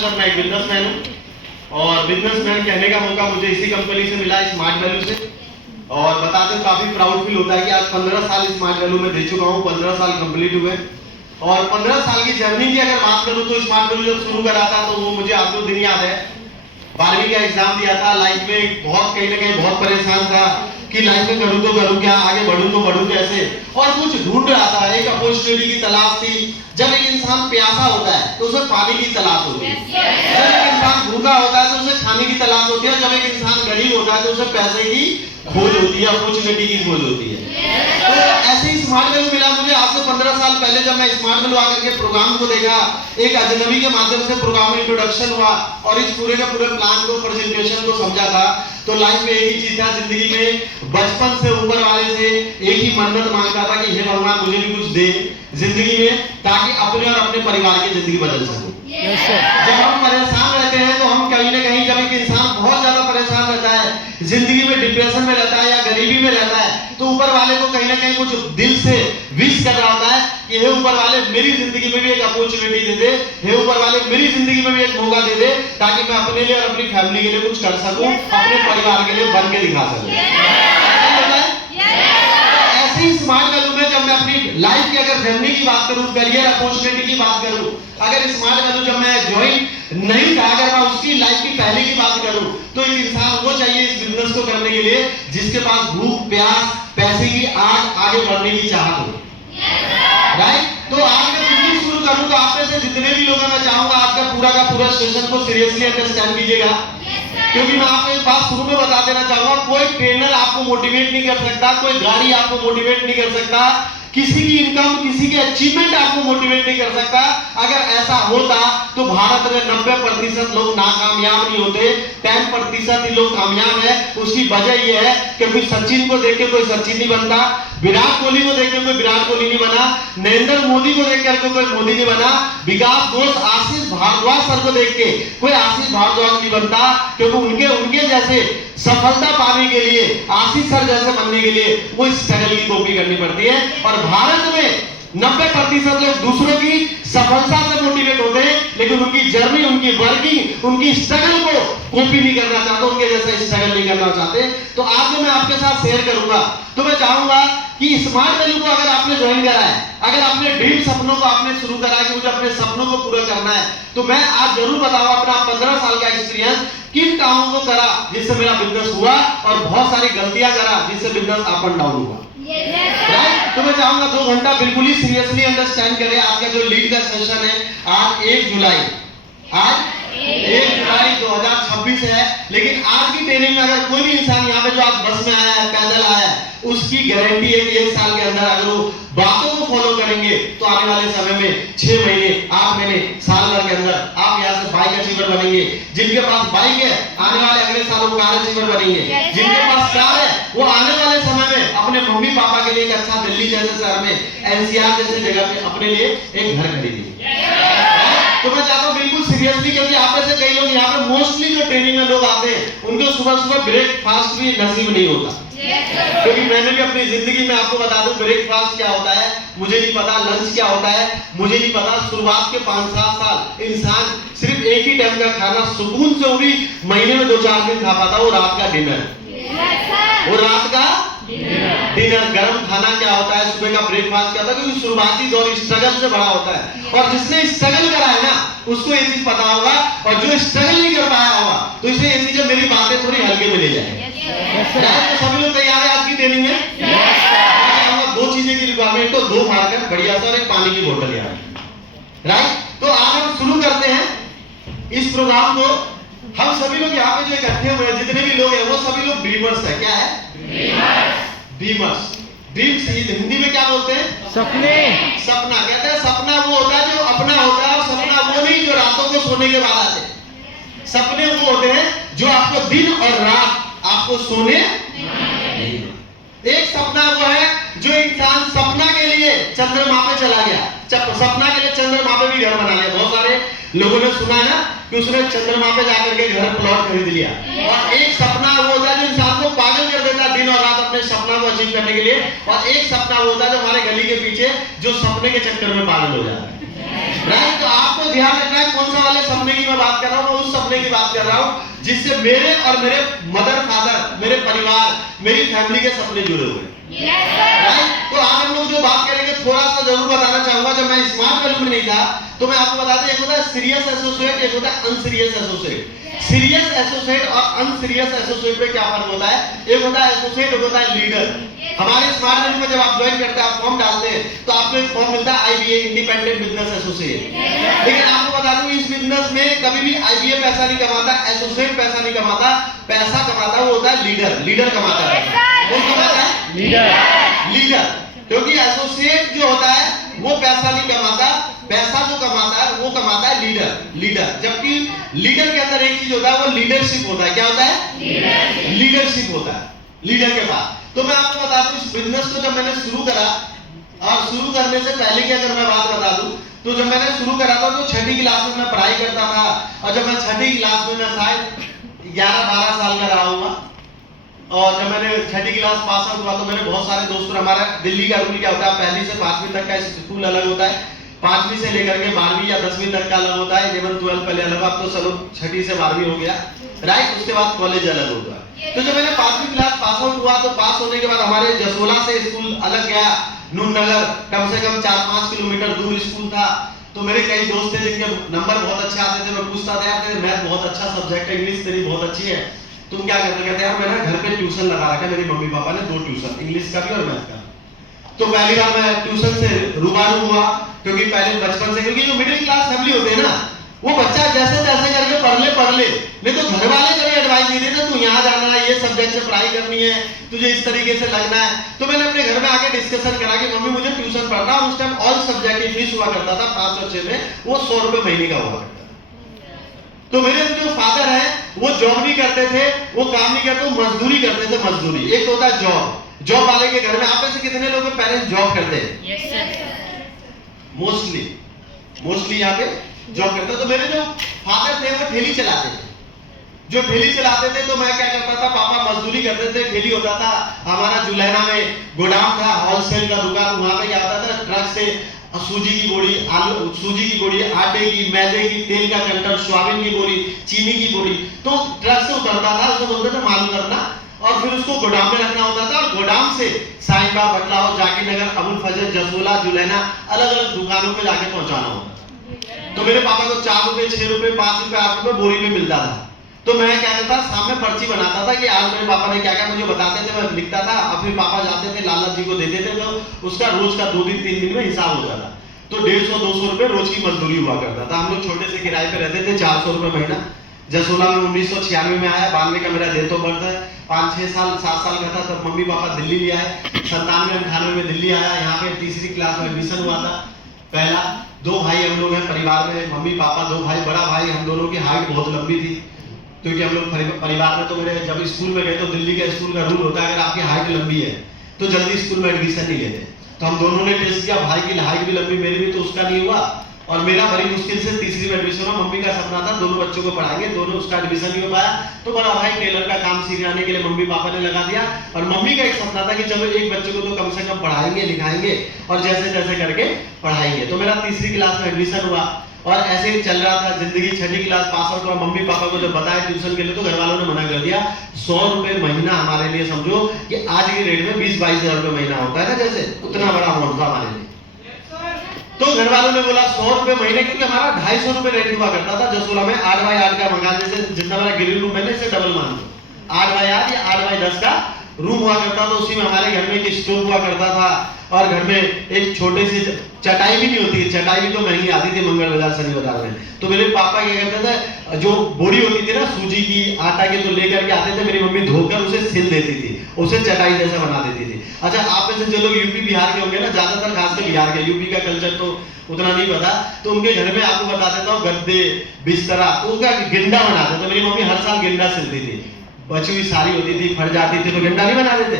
Sir, मैं एक businessman हूँ और बिजनेसमैन कहने का मौका मुझे इसी कंपनी से मिला, स्मार्ट वैल्यू से। और बताते हुए काफी प्राउड फील होता है कि आज 15 साल स्मार्ट वैल्यू में दे चुका हूँ, 15 साल कंप्लीट हुए। और 15 साल की जर्नी की अगर बात करूँ तो स्मार्ट वैल्यू जब शुरू करा था तो वो मुझे आपको दिन याद है, 12वीं का एग्जाम दिया था। लाइफ में बहुत कहीं ना कहीं बहुत परेशान था कि लाइफ में करूँ तो करूँ क्या, आगे बढ़ूँ तो बढ़ूँ कैसे, और कुछ ढूंढ रहा था, एक अपॉर्चुनिटी की तलाश थी। जब एक इंसान प्यासा होता है तो उसे पानी की तलाश होती है, जब एक इंसान भूखा होता है तो उसे खाने की तलाश होती है, जब एक इंसान गरीब होता है तो उसे पैसे की खोज होती है, अपॉर्चुनिटी की खोज होती है। तो ऐसे ही स्मार्ट वैल्यू मिला मुझे आज से 15 साल पहले, जब मैं स्मार्ट वैल्यू आकर के प्रोग्राम को देखा, एक अजनबी के माध्यम से प्रोग्राम में इंट्रोडक्शन हुआ और इस पूरे के पूरे प्लान को, प्रेजेंटेशन को समझा था। तो लाइफ में एक ही चीज था जिंदगी में, बचपन से ऊपर वाले से एक ही मन्नत मांगता था कि हे भगवान मुझे भी कुछ दे जिंदगी में, ताकि अपने और अपने परिवार की जिंदगी बदल सकूं। जब हम परेशान रहते हैं तो हम कहीं ना कहीं, जब एक इंसान बहुत ज्यादा परेशान रहता है, जिंदगी में डिप्रेशन में रहता है या गरीबी में रहता है, तो ऊपर वाले को कहीं ना कहीं कुछ दिल से विश कर रहा होता है कि हे ऊपर वाले मेरी जिंदगी में भी एक अपॉर्चुनिटी दे दे, हे ऊपर वाले मेरी जिंदगी में भी एक मौका दे दे, ताकि मैं अपने लिए और अपनी फैमिली के लिए कुछ कर सकूं, अपने परिवार के लिए बन के दिखा सकूं। ऐसे ही स्मार्ट वैल्यू में जब मैं अपनी लाइफ की अगर जर्नी की बात करूं, करियर अपॉर्चुनिटी की बात करूं, अगर स्मार्ट वैल्यू जब मैं ज्वाइन नहीं था, अगर मैं उसकी लाइफ की पहले की बात करूं, तो एक इंसान वो चाहिए इस बिजनेस को करने के लिए जिसके पास भूख प्यास पैसे की आगे बढ़ने की चाहत हो। राइट? तो आज मैं बिजनेस शुरू करूं तो आप में से जितने भी लोग हैं, मैं चाहूंगा आज का पूरा सेशन को सीरियसली अंडरस्टैंड कीजिएगा, क्योंकि मैं आपको एक बात शुरू में बता देना चाहूंगा, कोई ट्रेनर आपको मोटिवेट नहीं कर सकता, कोई गाड़ी आपको मोटिवेट नहीं कर सकता, किसी की इनकम, किसी के अचीवमेंट आपको मोटिवेट नहीं कर सकता। अगर ऐसा होता तो भारत में 90% लोग नाकामयाब नहीं होते, 10% ही लोग कामयाब है। उसकी वजह यह है कि कोई सचिन को देख के कोई सचिन नहीं बनता, विराट कोहली को देख के कोई विराट कोहली नहीं बना, नरेंद्र मोदी को देख कर कोई मोदी नहीं बना, विकास घोष, आशीष भारद्वाज सर को देख के कोई आशीष भारद्वाज नहीं बनता, क्योंकि उनके जैसे सफलता पाने के लिए, आशीष सर जैसे बनने के लिए वो स्ट्रगल की कॉपी करनी पड़ती है। और भारत में 90% लोग दूसरों की सफलता से मोटिवेट होते हैं, लेकिन उनकी जर्नी, उनकी वर्किंग, उनकी स्ट्रगल को कॉपी नहीं करना चाहते, उनके जैसा स्ट्रगल नहीं करना चाहते। तो आज जो मैं आपके साथ शेयर करूंगा, तो मैं चाहूंगा कि स्मार्ट वैल्यू को अगर आपने ज्वाइन करा है, अगर अपने ड्रीम सपनों को आपने शुरू करा है कि मुझे अपने सपनों को पूरा करना है, तो मैं आज जरूर बताऊंगा अपना 15 साल का एक्सपीरियंस, किन कामों को करा जिससे मेरा बिजनेस हुआ और बहुत सारी गलतियां करा जिससे बिजनेस अप एंड डाउन हुआ। राइट? तो मैं चाहूंगा 2 घंटा बिल्कुल ही सीरियसली अंडरस्टैंड करें। आज का जो लीड का सेशन है, आज 1 जुलाई 2026 है, लेकिन आज की ट्रेनिंग में अगर कोई भी इंसान यहाँ पे जो आज बस में आया है, पैदल आया है, उसकी गारंटी है कि 1 साल के अंदर अगर वो बातों को फॉलो करेंगे तो आने वाले समय में 6 महीने 8 महीने साल भर के अंदर आप यहाँ से बाइक अचीवर बनेंगे। जिनके पास बाइक है आने वाले अगले साल वो कार अचीवर बनेंगे, जिनके पास कार है वो आने वाले समय में अपने मम्मी पापा के लिए एक अच्छा दिल्ली जैसे शहर में, एनसीआर जैसे जगह पे अपने लिए एक घर खरीदेंगे। तो मैं चाहता हूँ बिल्कुल सीरियसली, क्योंकि आप में से कई लोग यहाँ पे मोस्टली जो ट्रेनिंग में लोग आते हैं उनको सुबह ब्रेकफास्ट भी नसीब नहीं होता, क्योंकि मैंने भी अपनी जिंदगी में आपको बता दूं ब्रेकफास्ट क्या होता है मुझे नहीं पता, लंच क्या होता है मुझे नहीं पता। शुरुआत के 5-7 साल इंसान सिर्फ एक ही टाइम का खाना सुकून से, वो भी महीने में 2-4 दिन खा पाता, वो रात का डिनर, वो रात का डिनर। गर्म खाना क्या होता है, सुबह का ब्रेकफास्ट क्या होता है, क्योंकि शुरुआती दौर स्ट्रगल से बड़ा होता है। और जिसने स्ट्रगल करा है ना उसको ये चीज पता होगा, और जो स्ट्रगल नहीं कर पाया होगा तो इसे ये चीजें, मेरी बातें थोड़ी हल्के में ले जाएंगे। तो सभी लोग तैयार है आज की ट्रेनिंग में? मैं 2 चीजें की रिक्वायरमेंट, तो 2 मार्कर बढ़िया सा, एक पानी की बोतल यार। राइट? तो आज हम शुरू करते हैं इस प्रोग्राम को। हम सभी लोग यहाँ पे जो इकट्ठे हुए हैं, जितने भी लोग हैं, वो सभी लोग ड्रीमर्स है। क्या है? ड्रीमर्स। ड्रीम्स हिंदी में क्या बोलते हैं? सपने। सपना कहते हैं, सपना वो होता है जो अपना होता है, और सपना वो नहीं जो रातों को सोने के बाद आते हैं। सपने वो होते हैं जो आपको दिन और रात आपको सोने नहीं। एक सपना वो है जो इंसान सपना के लिए चंद्रमा पे चला गया, सपना के लिए चंद्रमा पे भी घर बना लिया। बहुत सारे लोगों ने सुना है ना कि उसने चंद्रमा पे जाकर के घर प्लॉट खरीद लिया। और एक सपना वो होता है जो इंसान को पागल कर देता है दिन और रात अपने सपना को अचीव करने के लिए, और एक सपना वो होता है जो हमारे गली के पीछे जो सपने के चक्कर में पागल हो जाता है। राइट। तो आपको ध्यान रखना है कौन सा वाले सपने की मैं बात कर रहा हूँ। मैं उस सपने की बात कर रहा हूँ जिससे मेरे और मेरे मदर फादर, मेरे परिवार, मेरी फैमिली के सपने जुड़े हुए हैं। राइट। तो आज हम लोग जो बात करेंगे थोड़ा सा जरूर बताना चाहूंगा। जब मैं स्मार्ट वैल्यू में नहीं था तो मैं आपको बताता हूं, एक होता है सीरियस एसोसिएट, एक होता है अनसीरियस एसोसिएट। सीरियस एसोसिएट और अनसीरियस एसोसिएट में क्या फर्क होता है? एक होता है एसोसिएट, एक होता है लीडर। हमारे स्मार्ट वैल्यू में जब आप ज्वाइन करते हैं, आप फॉर्म डालते हैं तो आपको एक फॉर्म मिलता है आईबीए, इंडिपेंडेंट बिजनेस एसोसिएट। लेकिन आपको बता दूं इस बिजनेस में कभी भी आईबीए पैसा नहीं कमाता, एसोसिएट पैसा नहीं कमाता, पैसा कमाता वो होता है लीडर। लीडर कमाता है। कौन कमाता है? लीडर। क्योंकि एसोसिएट जो होता है वो पैसा नहीं कमाता, पैसा जो कमाता है वो कमाता है लीडर। जबकि लीडर के अंदर एक चीज होता है, वो लीडरशिप होता है। क्या होता है? लीडरशिप होता है लीडर के पास। तो मैं आपको बता दूं इस बिजनेस को जब मैंने शुरू करा, और शुरू करने से पहले की अगर मैं बात बता दूं तो जब मैंने शुरू करा था तो 6ठी क्लास में मैं पढ़ाई करता था। और जब मैं 6ठी क्लास में, मैं शायद 11-12 साल का रहा हूँ, और जब मैंने 6ठी क्लास पास आउट हुआ तो मैंने बहुत सारे दोस्तों, हमारा दिल्ली का रूल क्या होता है, 1ली से 5वीं तक का स्कूल अलग होता है, 5वीं से लेकर के 12वीं या 10वीं तक का अलग होता है, 11 12 पहले अलग। अब तो चलो 6ठी से 12वीं हो गया, राइट। उसके बाद कॉलेज अलग होगा। तो जब मैंने 5वीं क्लास पास आउट हुआ तो पास होने के बाद हमारे जसोला से स्कूल अलग गया, नून नगर, कम से कम 4-5 किलोमीटर दूर स्कूल था। तो मेरे कई दोस्त थे जिनके नंबर बहुत अच्छे आते थे। मैं पूछता था यार तेरे मैथ बहुत अच्छा सब्जेक्ट है, इंग्लिश तेरी बहुत अच्छी है, तुम क्या करते? कहते यार मैंने घर पे ट्यूशन लगा रखा है, मेरे मम्मी पापा ने 2 ट्यूशन, इंग्लिश का भी और मैथ का। तो पहली बार मैं ट्यूशन से रूबरू हुआ, क्योंकि पहले बचपन से, क्योंकि जो मिडिल क्लास फैमिली होते हैं ना, वो बच्चा जैसे तैसे करके पढ़ ले, नहीं तो घर वाले कभी एडवाइस नहीं देते तू यहाँ जाना है, ये सब्जेक्ट से पढ़ाई करनी है, तुझे इस तरीके से लगना है। तो मैंने अपने घर में आके डिस्कशन करा कि मम्मी मुझे ट्यूशन पढ़ना। उस टाइम ऑल सब्जेक्ट की फीस हुआ करता था 5 और 6 में, वो 100 रुपए महीने का हुआ करता। तो मेरे जो फादर हैं वो जॉब नहीं करते थे, वो काम नहीं करते, वो मजदूरी करते थे। मजदूरी एक होता है जॉब वाले के घर में। आप में से कितने लोगों के पेरेंट्स जॉब करते हैं? मोस्टली यहाँ पे जॉब करते। तो मेरे जो फादर थे वो ठेली चलाते थे। जो ठेली चलाते थे तो मैं क्या करता था, पापा मजदूरी करते थे, ठेली होता था हमारा जुलैना में, गोदाम था, होलसेल का दुकान। वहां पे क्या होता था, ट्रक से सूजी की बोरी, आलू सूजी की बोरी, आटे की, मैदे की, तेल का कंटर, सोयाबीन की बोरी, चीनी की बोरी, तो ट्रक से उतरता था, उसको बोलते थे माल उतरना, और फिर उसको गोदाम में रखना होता था। और गोदाम से साहिबा, बटलाओ, जाकिर नगर, अबुल फजल, जसोला, जुलैना, अलग अलग दुकानों पे जाके पहुंचाना होता। तो मेरे पापा को 4 रुपए, 6 रुपए, 5 रुपए, 8 रुपए बोरी में मिलता था। तो मैं क्या करता, सामने पर्ची बनाता था कि आज मेरे पापा ने क्या क्या मुझे बताते थे, मैं लिखता था। अपने पापा जाते थे लाला जी को देते थे, तो उसका रोज का 2 दिन 3 दिन में हिसाब होता था। तो 150-200 रुपए रोज की मजदूरी हुआ करता था। हम लोग छोटे से किराए पे रहते थे, 400 रुपए महीना। जसोला में 1996 में आया, 92 का मेरा डेट ऑफ बर्थ है। 5-6 साल 7 साल का था तब मम्मी पापा दिल्ली ले आए। 97-98 में दिल्ली आया, यहाँ पे तीसरी क्लास में एडमिशन हुआ था। पहला 2 भाई हम लोग हैं परिवार में, मम्मी पापा 2 भाई। बड़ा भाई हम दोनों की हाइट बहुत लंबी थी, क्योंकि हम लोग परिवार में, तो मेरे जब स्कूल में गए तो दिल्ली के स्कूल का रूल होता है अगर आपकी हाइट लंबी है तो जल्दी स्कूल में एडमिशन नहीं लेते। तो हम दोनों ने टेस्ट किया, भाई की हाइट भी लंबी, मेरी भी, तो उसका नहीं हुआ। और मेरा बड़ी मुश्किल से तीसरी में एडमिशन हुआ। मम्मी का सपना था दोनों बच्चों को पढ़ाएंगे, दोनों, उसका एडमिशन नहीं हो पाया। तो बड़ा भाई टेलर का काम सीखने के लिए मम्मी पापा ने लगा दिया। और मम्मी का एक सपना था कि चलो एक बच्चे को तो कम से कम पढ़ाएंगे, लिखाएंगे और जैसे तैसे करके पढ़ाएंगे। तो मेरा तीसरी क्लास में एडमिशन हुआ और ऐसे ही चल रहा था जिंदगी। 6ठी क्लास पास आउट हुआ। मम्मी पापा को जब बताया ट्यूशन के लिए तो घर वालों ने मना कर दिया। 100 रुपए महीना हमारे लिए, समझो कि आज की रेट में 20-22 हजार रुपए महीना होता है ना, जैसे उतना बड़ा अमाउंट था हमारे लिए। तो घर वालों ने बोला 100 रुपए महीने, क्योंकि हमारा 250 रुपए रेंट हुआ करता था जसोला में। 8x8 का मकान, जैसे जितना मेरा ग्रीन रूम है ना, इसे डबल मान लो, 8x8 या 8x10 का रूम हुआ करता था। उसी में हमारे घर में एक स्टोव हुआ करता था, और घर में एक छोटी सी चटाई भी नहीं होती, चटाई भी तो महंगी आती थी मंगल बाजार, शनि बाजार में। तो मेरे पापा क्या करते थे, जो बोरी होती थी ना सूजी की, आटा की, तो लेकर के आते थे, मेरी मम्मी धोकर उसे सिल देती थी, उसे चटाई जैसा बना देती थी। अच्छा, आप में से जो लोग यूपी बिहार के होंगे ना, ज्यादातर खासकर बिहार के, यूपी का कल्चर तो उतना नहीं पता, तो उनके घर में आपको बता देता हूँ, गद्दे, बिस्तरा, तो उसका गेंडा बनाते। तो मेरी मम्मी हर साल गेंडा सिलती थी। बची हुई साड़ी होती थी, फट जाती थी, तो गेंडा नहीं बना देते।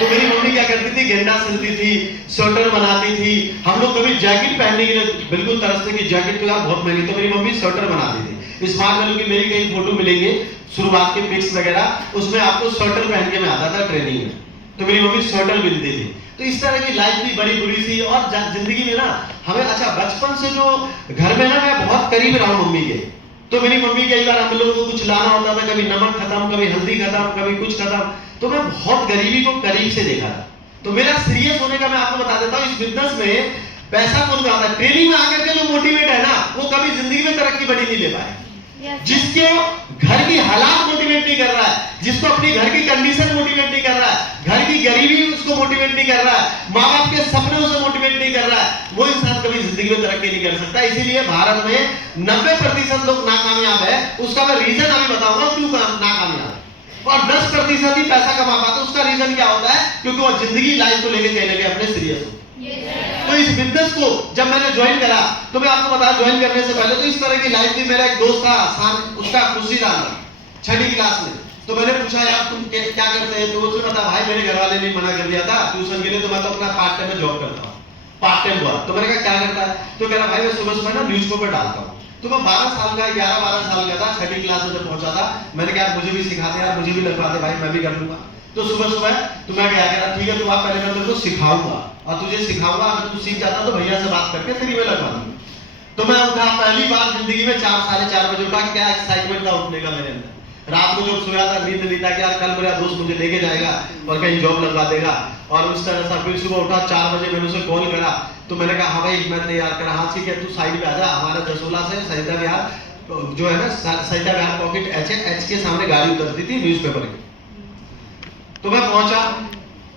तो मेरी मम्मी क्या करती थी, गेंडा सिलती थी, स्वेटर बनाती थी। हम लोग कभी जैकेट पहनने के लिए बिल्कुल तरसते कि जैकेट तो यार बहुत महंगी, तो मेरी मम्मी स्वेटर बनाती थी। स्मार्ट वैल्यू की मेरी कई फोटो मिलेंगे, शुरुआत के पिक्स वगैरह, उसमें आपको स्वेटर पहन के मैं आता था ट्रेनिंग में। तो मेरी मम्मी स्वेटर मिलती थी। तो इस तरह की लाइफ भी बड़ी बुरी सी। और जिंदगी में ना हमें, अच्छा बचपन से जो घर में ना मैं बहुत करीब रहा हूँ मम्मी के, तो मेरी मम्मी कई बार हम लोगों को कुछ लाना होता था, कभी नमक खत्म, कभी हल्दी खत्म, कभी कुछ खत्म, तो मैं बहुत गरीबी को करीब से देखा था। तो मेरा सीरियस होने का मैं आपको बता देता हूँ, इस बिजनेस में पैसा कौन कमाता है? ट्रेनिंग में आकर के जो मोटिवेट है ना, वो कभी जिंदगी में तरक्की बड़ी नहीं ले पाए। जिसके घर की हालात मोटिवेट नहीं कर रहा है, जिसको अपनी घर की कंडीशन मोटिवेट नहीं कर रहा है, घर की गरीबी उसको मोटिवेट नहीं कर रहा है, माँ बाप के सपने उसे मोटिवेट नहीं कर रहा है, वो इंसान कभी जिंदगी में तरक्की नहीं कर सकता। इसीलिए भारत में 90% लोग नाकामयाब है। उसका मैं रीजन अभी बताऊंगा क्यों नाकामयाब है। और 10% ही पैसा कमा पाता, उसका रीजन क्या होता है? क्योंकि वो जिंदगी लाइफ को लेकर कहीं ना कहीं अपने सीरियस हो। तो इस बिजनेस को जब मैंने ज्वाइन करा, तो मैं आपको बता, ज्वाइन करने से पहले तो इस तरह की लाइफ थी। मेरा एक दोस्त था आसान, उसका खुशीदान 6वीं क्लास में, तो मैंने पूछा यार तुम क्या करते हैं? तो उसने बता भाई मेरे घर वाले ने मना कर दिया था ट्यूशन के लिए, तो मैं तो अपना पार्ट टाइम में जॉब करता हूँ, पार्ट टाइम हुआ। तो मैंने कहा क्या करता है? तो कह रहा भाई मैं सुबह सुबह ना न्यूज़पेपर डालता हूँ। तो मैं 12 साल का, 11-12 साल का था, 6वीं क्लास में जब पहुंचा था, मैंने कहा मुझे भी सिखाते यार, मुझे भी लगवा दे भाई, मैं भी कर लूंगा। तो सुबह सुबह तो मैं क्या करा, ठीक है तुम आप पहले मैं तेरे को सिखाऊंगा और तुझे सिखाऊंगा, अगर तू सीख जाता तो भैया से बात करके तेरी मैं लगवा दूंगा। तो मैं उठा, पहली बार जिंदगी में 4-4:30 बजे उठा। क्या एक्साइटमेंट था उठने का मेरे अंदर। रात को जब सोया था नींद नहीं था कि यार कल मेरा दोस्त मुझे लेके जाएगा और कहीं जॉब लगवा देगा, और उस तरह से फिर सुबह उठा 4 बजे, मैंने उसे कॉल करा। तो मैंने कहा हाँ भाई मैं तैयार करा, हाँ ठीक है तू साइड पे आ जा, हमारा जसोला से सहिता विहार जो है ना, सहिता विहार पॉकेट एच के सामने गाड़ी उतरती थी न्यूज़पेपर की। तो मैं पहुंचा,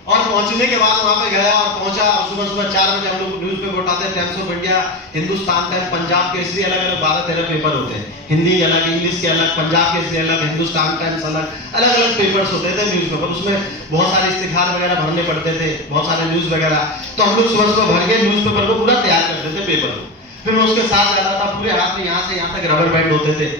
और पहुंचने के बाद वहां पे गया और पहुंचा, और सुबह सुबह 4 बजे हम लोग न्यूज़पेपर उठाते हैं, times of India, Hindustan times, Punjab Kesari, अलग अलग 12-13 पेपर होते हैं, हिंदी अलग, इंग्लिश के अलग, पंजाब केसरी अलग, हिंदुस्तान टाइम्स अलग, अलग अलग पेपर्स होते थे न्यूज़पेपर। उसमें बहुत सारे इस्तिहार वगैरह भरने पड़ते थे, बहुत सारे न्यूज़ वगैरह। तो हम लोग सुबह सुबह भर के न्यूज़पेपर को पूरा तैयार करते थे, पेपर को। फिर मैं उसके साथ जाता था, पूरे हाथ में यहाँ से यहाँ तक रबर बैंड होते थे।